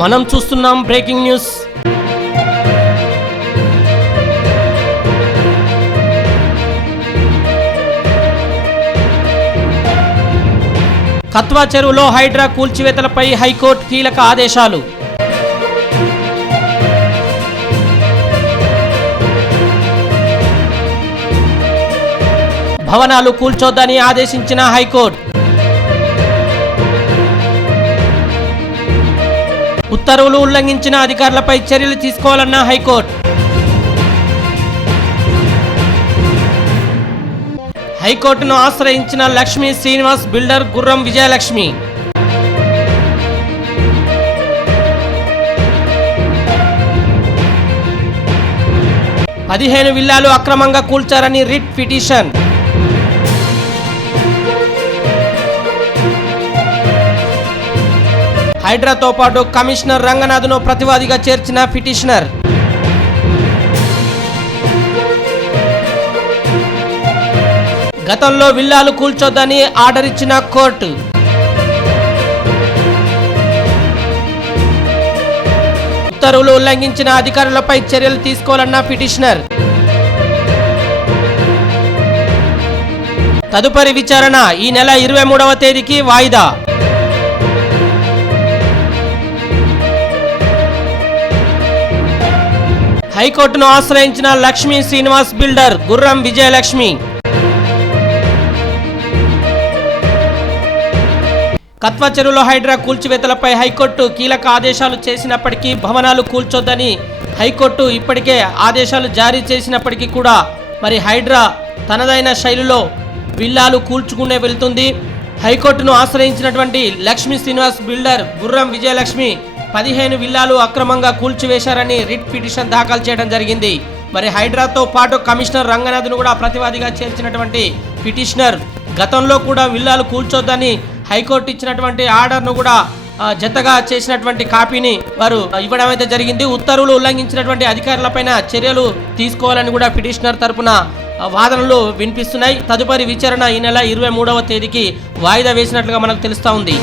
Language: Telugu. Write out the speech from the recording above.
మనం చూస్తున్నాం బ్రేకింగ్ న్యూస్. కత్వా చెరువులో హైడ్రా కూల్చివేతలపై హైకోర్టు కీలక ఆదేశాలు. భవనాలు కూల్చొద్దని ఆదేశించిన హైకోర్టు. ఉత్తర్వులు ఉల్లంఘించిన అధికారులపై చర్యలు తీసుకోవాలన్న హైకోర్టు. హైకోర్టును ఆశ్రయించిన లక్ష్మీ శ్రీనివాస్ బిల్డర్ గుర్రం విజయలక్ష్మి. పదిహేను విల్లాలు అక్రమంగా కూల్చారని రిట్ పిటిషన్. హైడ్రాతో పాటు కమిషనర్ రంగనాథ్ను ప్రతివాదిగా చేర్చిన పిటిషనర్. గతంలో విల్లాలు కూల్చొద్దని ఆర్డర్ ఇచ్చిన కోర్టు. ఉత్తర్వులు ఉల్లంఘించిన అధికారులపై చర్యలు తీసుకోవాలన్న పిటిషనర్. తదుపరి విచారణ ఈ నెల 23వ తేదీకి వాయిదా. హైకోర్టును ఆశ్రయించిన లక్ష్మీ శ్రీనివాస్ బిల్డర్ గుర్రం విజయలక్ష్మి. కత్వా చెరువులో హైడ్రా కూల్చివేతలపై హైకోర్టు కీలక ఆదేశాలు చేసినప్పటికీ భవనాలు కూల్చొద్దని హైకోర్టు ఇప్పటికే ఆదేశాలు జారీ చేసినప్పటికీ కూడా మరి హైడ్రా తనదైన శైలిలో విల్లాలు కూల్చుకునే వెళ్తుంది. హైకోర్టును ఆశ్రయించినటువంటి లక్ష్మీ శ్రీనివాస్ బిల్డర్ గుర్రం విజయలక్ష్మి 15 విల్లాలు అక్రమంగా కూల్చివేశారని రిట్ పిటిషన్ దాఖలు చేయడం జరిగింది. మరి హైడ్రాతో పాటు కమిషనర్ రంగనాథ్ను కూడా ప్రతివాదిగా చేర్చినటువంటి పిటిషనర్ గతంలో కూడా విల్లాలు కూల్చొద్దని హైకోర్టు ఇచ్చినటువంటి ఆర్డర్ను కూడా జతగా చేసినటువంటి కాపీని వారు ఇవ్వడం అయితే జరిగింది. ఉత్తర్వులు ఉల్లంఘించినటువంటి అధికారులపైన చర్యలు తీసుకోవాలని కూడా పిటిషనర్ తరపున వాదనలు వినిపిస్తున్నాయి. తదుపరి విచారణ ఈ నెల 23వ తేదీకి వాయిదా వేసినట్లుగా మనకు తెలుస్తూ ఉంది.